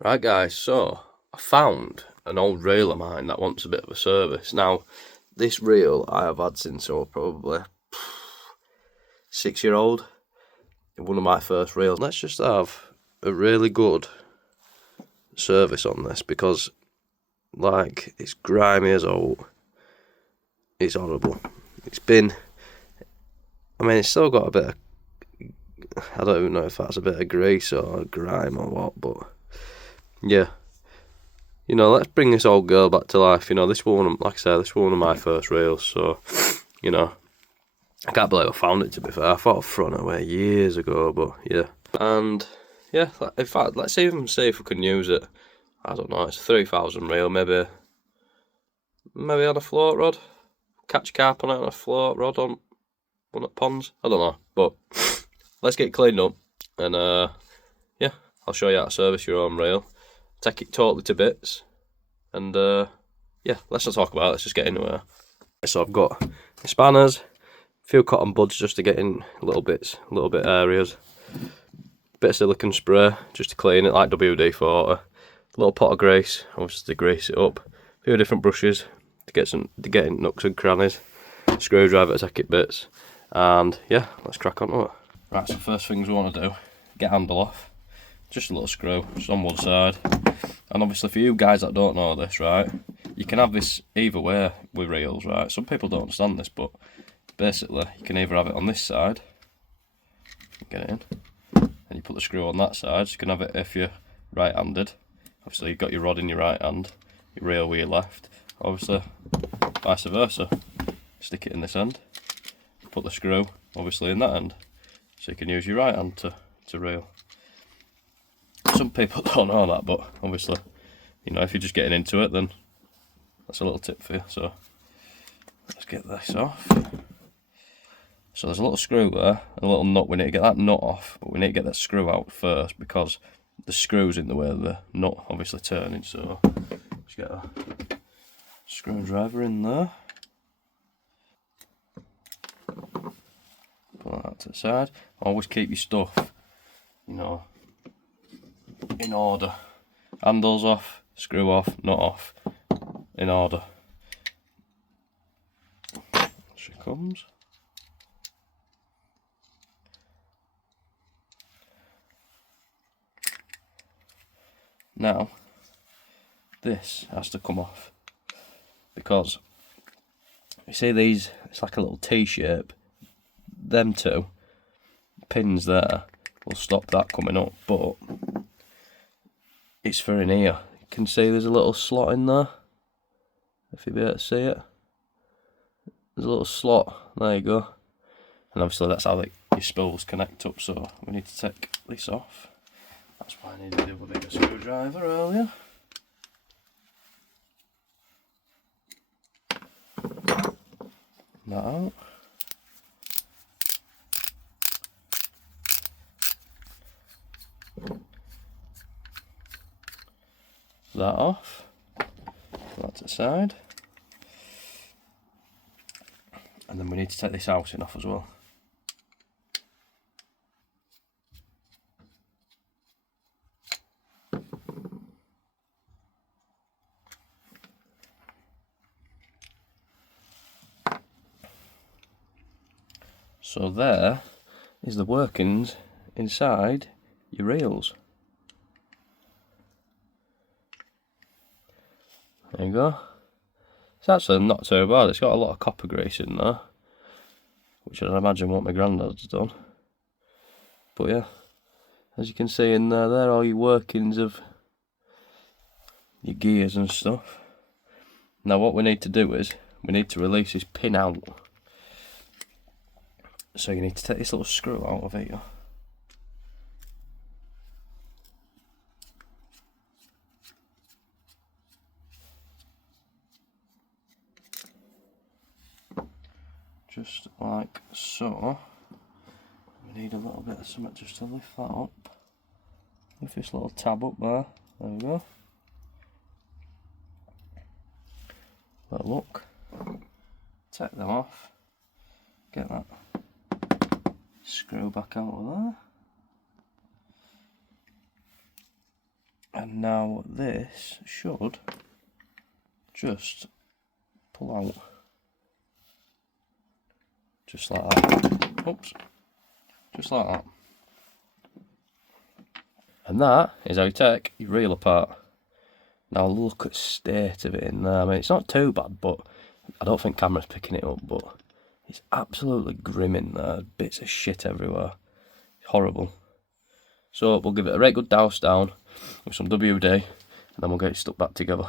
Right guys, so I found an old reel of mine that wants a bit of a service. Now, this reel I have had since I was probably 6-year-old. One of my first reels. Let's just have a really good service on this because, like, it's grimy as old. It's horrible. It's still got a bit of, I don't even know if that's a bit of grease or grime or what, but yeah. Let's bring this old girl back to life. This one, like I said, this was one of my first reels, so, I can't believe I found it, to be fair. I thought I'd thrown it away years ago, but yeah. And, yeah, in fact, let's even see if we can use it. I don't know, it's a 3000 reel, maybe on a float rod. Catch carp on it on a float rod on one at ponds. I don't know, but let's get it cleaned up, and, yeah, I'll show you how to service your own reel. Take it totally to bits, and yeah, let's not talk about it, let's just get into it. So I've got the spanners, a few cotton buds just to get in little bit areas, bit of silicone spray just to clean it like WD-40, a little pot of grease, obviously to grease it up, a few different brushes to get in nooks and crannies, screwdriver to take it bits, and yeah, let's crack on with it. Right, so first things we want to do, get handle off. Just a little screw, just on one side. And obviously for you guys that don't know this, right, you can have this either way with reels, right? Some people don't understand this, but basically you can either have it on this side, get it in, and you put the screw on that side. So you can have it if you're right-handed. Obviously you've got your rod in your right hand, your reel with your left. Obviously, vice versa. Stick it in this end, put the screw obviously in that end, so you can use your right hand to reel. Some people don't know that, but obviously, if you're just getting into it, then that's a little tip for you. So let's get this off. So there's a little screw there, and a little nut. We need to get that nut off, but we need to get that screw out first because the screw's in the way of the nut obviously turning. So let's get a screwdriver in there. Put that to the side. Always keep your stuff, in order. Handles off, screw off, nut off, in order. She comes. Now, this has to come off because you see these, it's like a little T-shape. Them two pins there will stop that coming up, but it's for in here. You can see there's a little slot in there, if you'll be able to see it. There's a little slot, there you go. And obviously that's how your spools connect up, so we need to take this off. That's why I needed to do a bigger screwdriver earlier. That out. That off. That to the side. And then we need to take this housing off as well. So there is the workings inside your reels. There you go. It's actually not too bad. It's got a lot of copper grease in there, which I'd imagine what my granddad's done. But yeah, as you can see in there, there are all your workings of your gears and stuff. Now what we need to do is, we need to release this pin out. So you need to take this little screw out of here. Just like so. We need a little bit of something just to lift that up. Lift this little tab up there. There we go. Have a look. Take them off. Get that screw back out of there. And now this should just pull out. Just like that. Oops. Just like that. And that is how you take your reel apart. Now look at the state of it in there. I mean, it's not too bad, but I don't think camera's picking it up, but it's absolutely grim in there. Bits of shit everywhere. It's horrible. So we'll give it a right good douse down with some WD, and then we'll get it stuck back together.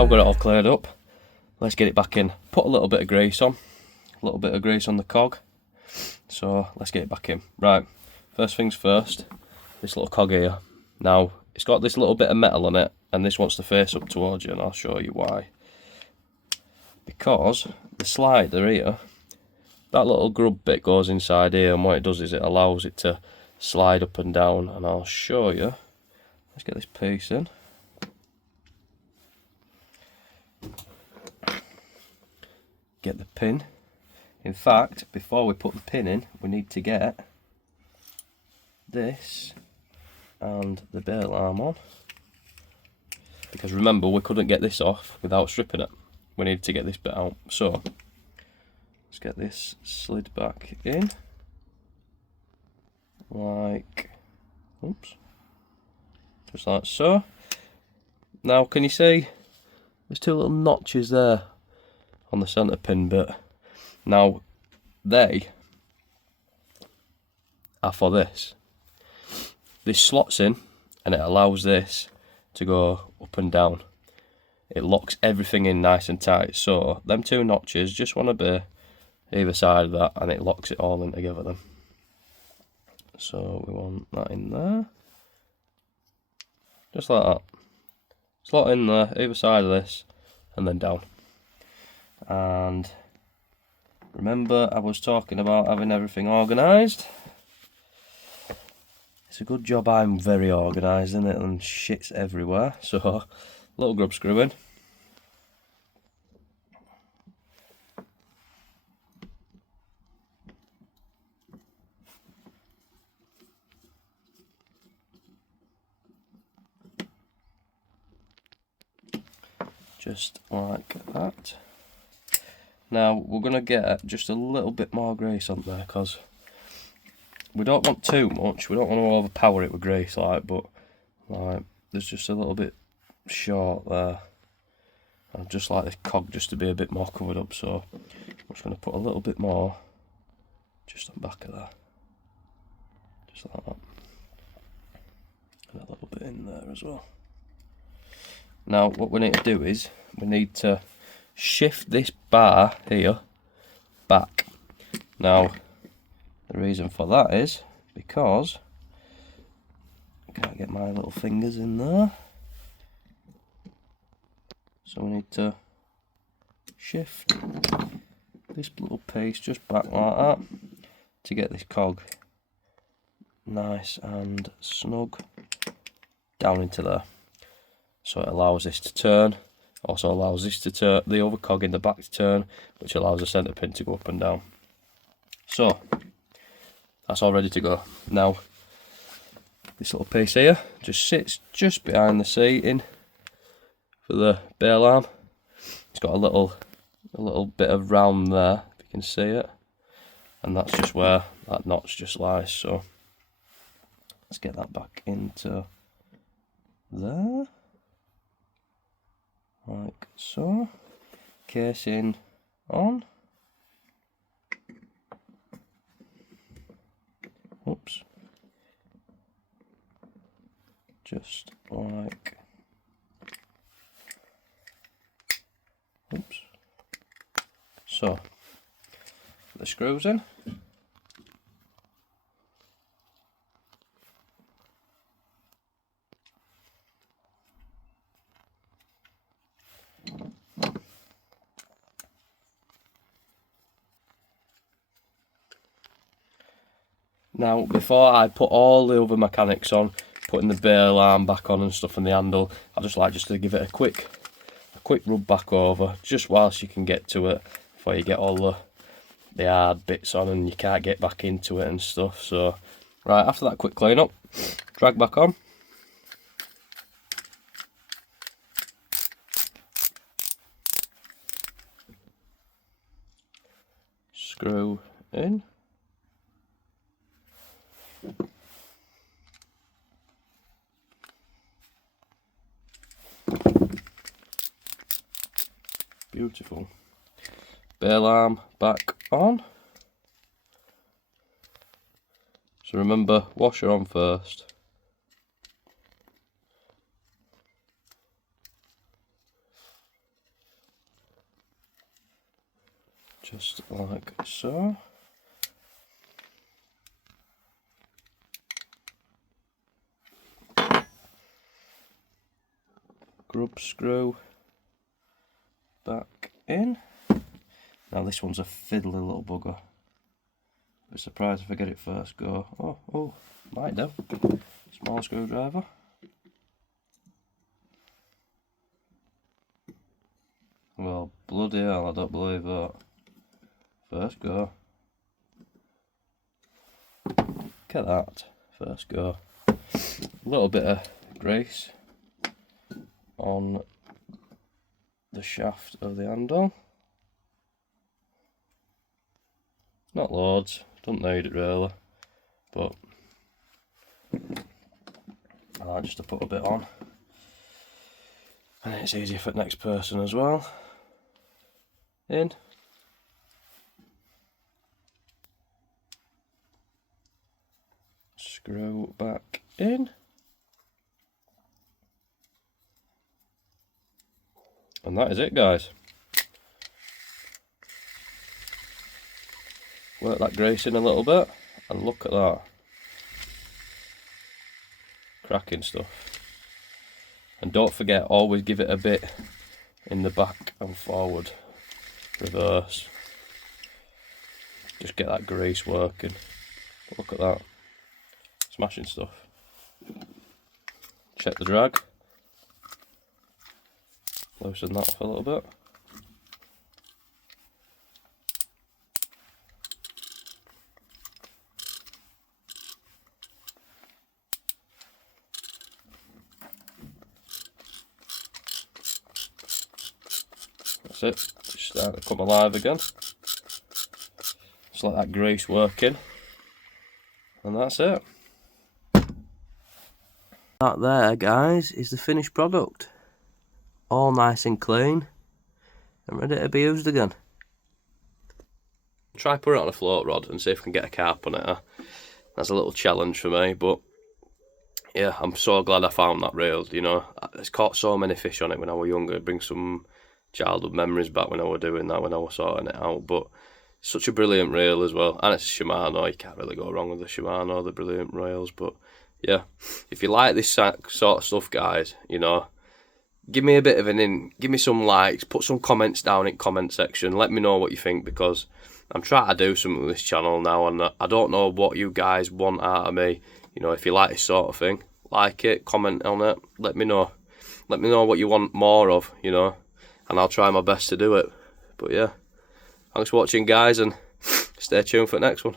I've got it all cleared up. Let's get it back in. Put a little bit of grease on. A little bit of grease on the cog. So let's get it back in. Right, first things first, this little cog here. Now, it's got this little bit of metal on it, and this wants to face up towards you, and I'll show you why. Because the slider here, that little grub bit goes inside here, and what it does is it allows it to slide up and down, and I'll show you. Let's get this piece in. Get the pin. In fact, before we put the pin in, we need to get this and the bail arm on, because remember, we couldn't get this off without stripping it. We need to get this bit out. So let's get this slid back in, like, oops, just like so. Now, can you see there's two little notches there on the centre pin bit? Now, they are for this. This slots in, and it allows this to go up and down. It locks everything in nice and tight. So them two notches just want to be either side of that, and it locks it all in together then. So we want that in there, just like that. Slot in there, either side of this, and then down. And remember, I was talking about having everything organised. It's a good job I'm very organised, isn't it? And shit's everywhere. So, little grub screw in. Just like that. Now we're going to get just a little bit more grease on there, because we don't want too much. We don't want to overpower it with grease, like, but like there's just a little bit short there. I'd just like this cog just to be a bit more covered up, so I'm just going to put a little bit more just on the back of there, just like that, and a little bit in there as well. Now what we need to do is we need to shift this bar here back. Now the reason for that is because I can't get my little fingers in there, so we need to shift this little piece just back like that to get this cog nice and snug down into there. So it allows this to turn, also allows this to turn, the other cog in the back to turn, which allows the centre pin to go up and down. So that's all ready to go. Now this little piece here just sits just behind the seating for the bail arm. It's got a little bit of round there, if you can see it, and that's just where that notch just lies. So let's get that back into there, like so. Casing on. Oops. Just like, oops. So, the screws in. Now, before I put all the other mechanics on, putting the bail arm back on and stuff and the handle, I just like to give it a quick rub back over, just whilst you can get to it, before you get all the hard bits on and you can't get back into it and stuff. So, right, after that quick clean up, drag back on. Screw in. Beautiful. Bail arm back on. So remember, washer on first. Just like so. Grub screw back in. Now this one's a fiddly little bugger. Be surprised if I get it first go. Oh, might do. Small screwdriver. Well, bloody hell, I don't believe that. First go. Look at that. First go. A little bit of grease on the shaft of the handle. Not loads, don't need it really, but I like just to put a bit on, and it's easier for the next person as well. In. Screw back in. And that is it, guys. Work that grease in a little bit, and look at that. Cracking stuff. And don't forget, always give it a bit in the back and forward. Reverse. Just get that grease working. Look at that. Smashing stuff. Check the drag. Loosen that off a little bit. That's it. Just starting to come alive again. Just let that grease work in. And that's it. That there, guys, is the finished product. All nice and clean and ready to be used again. Try put it on a float rod and see if we can get a carp on it. That's a little challenge for me, but yeah, I'm so glad I found that reel. You know, it's caught so many fish on it when I was younger. It brings some childhood memories back when I was doing that, when I was sorting it out. But such a brilliant reel as well, and it's a Shimano. You can't really go wrong with the Shimano, the brilliant rails. But yeah, if you like this sort of stuff, guys, you know, give me a bit of give me some likes, put some comments down in comment section, let me know what you think, because I'm trying to do something with this channel now, and I don't know what you guys want out of me. You know, if you like this sort of thing, like it, comment on it, let me know what you want more of, you know, and I'll try my best to do it. But yeah, thanks for watching, guys, and stay tuned for the next one.